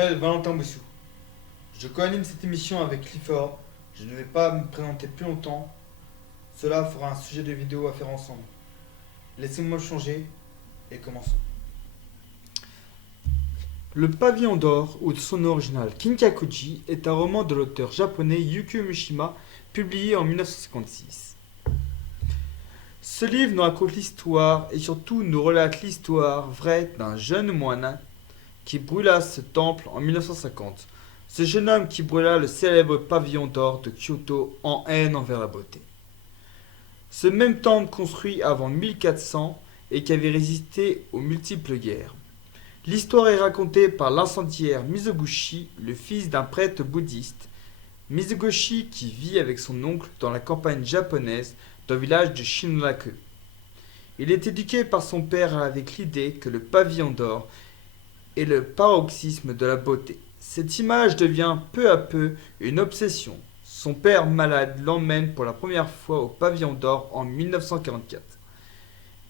m'appelle Valentin Boussou. Je coanime cette émission avec Clifford. Je ne vais pas me présenter plus longtemps. Cela fera un sujet de vidéo à faire ensemble. Laissez-moi changer et commençons. Le Pavillon d'or, ou de son nom original Kinkakuji, est un roman de l'auteur japonais Yukio Mishima, publié en 1956. Ce livre nous raconte l'histoire et surtout nous relate l'histoire vraie d'un jeune moine qui brûla ce temple en 1950. Ce jeune homme qui brûla le célèbre pavillon d'or de Kyoto en haine envers la beauté. Ce même temple construit avant 1400 et qui avait résisté aux multiples guerres. L'histoire est racontée par l'incendiaire Mizoguchi, le fils d'un prêtre bouddhiste. Mizoguchi qui vit avec son oncle dans la campagne japonaise dans le village de Shinraku. Il est éduqué par son père avec l'idée que le pavillon d'or est le paroxysme de la beauté. Cette image devient peu à peu une obsession. Son père malade l'emmène pour la première fois au pavillon d'or en 1944.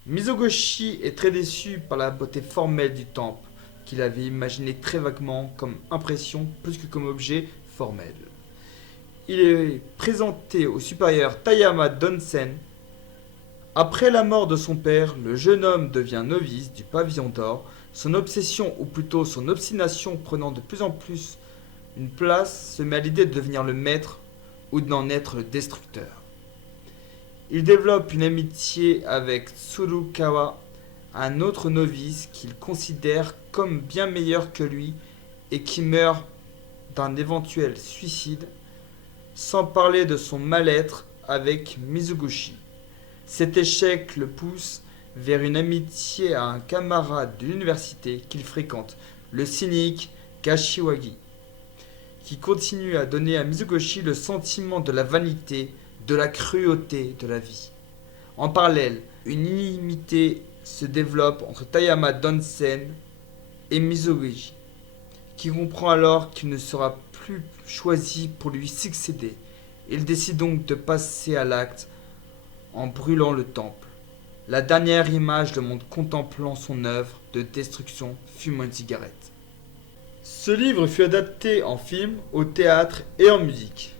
Mizoguchi est très déçu par la beauté formelle du temple, qu'il avait imaginé très vaguement comme impression plus que comme objet formel. Il est présenté au supérieur Tayama Donsen. Après la mort de son père, le jeune homme devient novice du pavillon d'or, son obsession, ou plutôt son obstination prenant de plus en plus une place, se met à l'idée de devenir le maître ou d'en être le destructeur. Il développe une amitié avec Tsurukawa, un autre novice qu'il considère comme bien meilleur que lui et qui meurt d'un éventuel suicide, sans parler de son mal-être avec Mizoguchi. Cet échec le pousse vers une amitié à un camarade de l'université qu'il fréquente, le cynique Kashiwagi, qui continue à donner à Mizoguchi le sentiment de la vanité, de la cruauté de la vie. En parallèle, une inimité se développe entre Tayama Donsen et Mizoguchi, qui comprend alors qu'il ne sera plus choisi pour lui succéder. Il décide donc de passer à l'acte en brûlant le temple. La dernière image le montre contemplant son œuvre de destruction, fumant une cigarette. Ce livre fut adapté en film, au théâtre et en musique.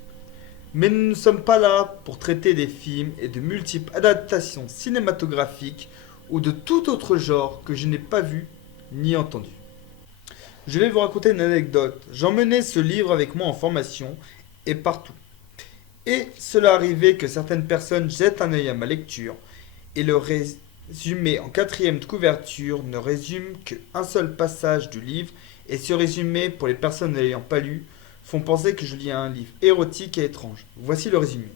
Mais nous ne sommes pas là pour traiter des films et de multiples adaptations cinématographiques ou de tout autre genre que je n'ai pas vu ni entendu. Je vais vous raconter une anecdote. J'emmenais ce livre avec moi en formation et partout. Et cela arrivait que certaines personnes jettent un œil à ma lecture et le résumé en quatrième de couverture ne résume qu'un seul passage du livre et ce résumé, pour les personnes ne l'ayant pas lu, font penser que je lis un livre érotique et étrange. Voici le résumé.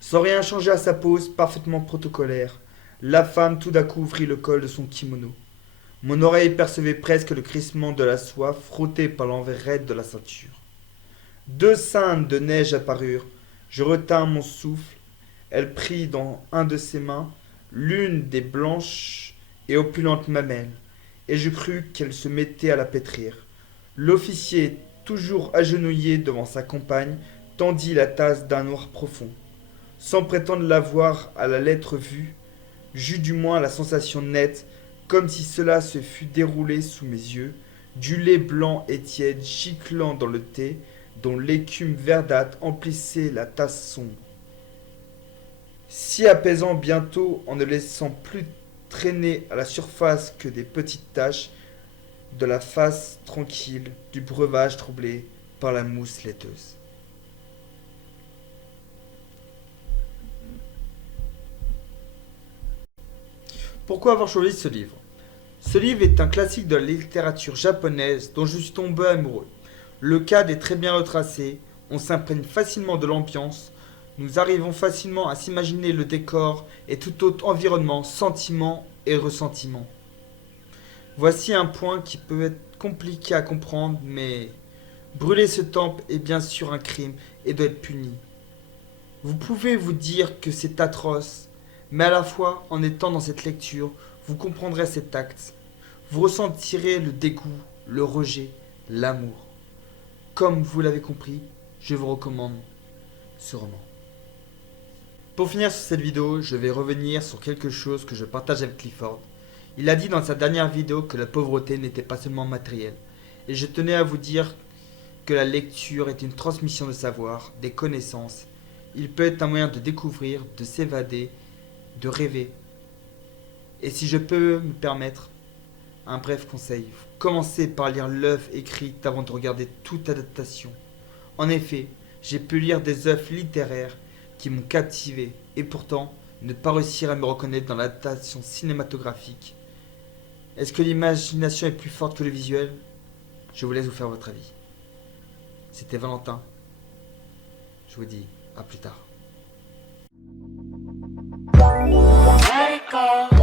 Sans rien changer à sa pose, parfaitement protocolaire, la femme tout d'un coup ouvrit le col de son kimono. Mon oreille percevait presque le crissement de la soie frottée par l'envers raide de la ceinture. Deux cintres de neige apparurent. Je retins mon souffle. Elle prit dans un de ses mains l'une des blanches et opulentes mamelles, et je crus qu'elle se mettait à la pétrir. L'officier, toujours agenouillé devant sa compagne, tendit la tasse d'un noir profond. Sans prétendre l'avoir à la lettre vue, j'eus du moins la sensation nette, comme si cela se fût déroulé sous mes yeux, du lait blanc et tiède giclant dans le thé, dont l'écume verdâtre emplissait la tasse sombre. Si apaisant bientôt en ne laissant plus traîner à la surface que des petites taches de la face tranquille du breuvage troublé par la mousse laiteuse. Pourquoi avoir choisi ce livre? Ce livre est un classique de la littérature japonaise dont je suis tombé amoureux. Le cadre est très bien retracé, on s'imprègne facilement de l'ambiance, nous arrivons facilement à s'imaginer le décor et tout autre environnement, sentiment et ressentiment. Voici un point qui peut être compliqué à comprendre, mais brûler ce temple est bien sûr un crime et doit être puni. Vous pouvez vous dire que c'est atroce, mais à la fois, en étant dans cette lecture, vous comprendrez cet acte. Vous ressentirez le dégoût, le rejet, l'amour. Comme vous l'avez compris, je vous recommande ce roman. Pour finir sur cette vidéo, je vais revenir sur quelque chose que je partage avec Clifford. Il a dit dans sa dernière vidéo que la pauvreté n'était pas seulement matérielle, Et je tenais à vous dire que la lecture est une transmission de savoir, des connaissances. Il peut être un moyen de découvrir, de s'évader, de rêver. Et si je peux me permettre un bref conseil, commencez par lire l'œuvre écrite avant de regarder toute adaptation. En effet, j'ai pu lire des œuvres littéraires qui m'ont captivé et pourtant ne pas réussir à me reconnaître dans l'adaptation cinématographique. Est-ce que l'imagination est plus forte que le visuel? Je vous laisse vous faire votre avis. C'était Valentin. Je vous dis à plus tard. Let it go.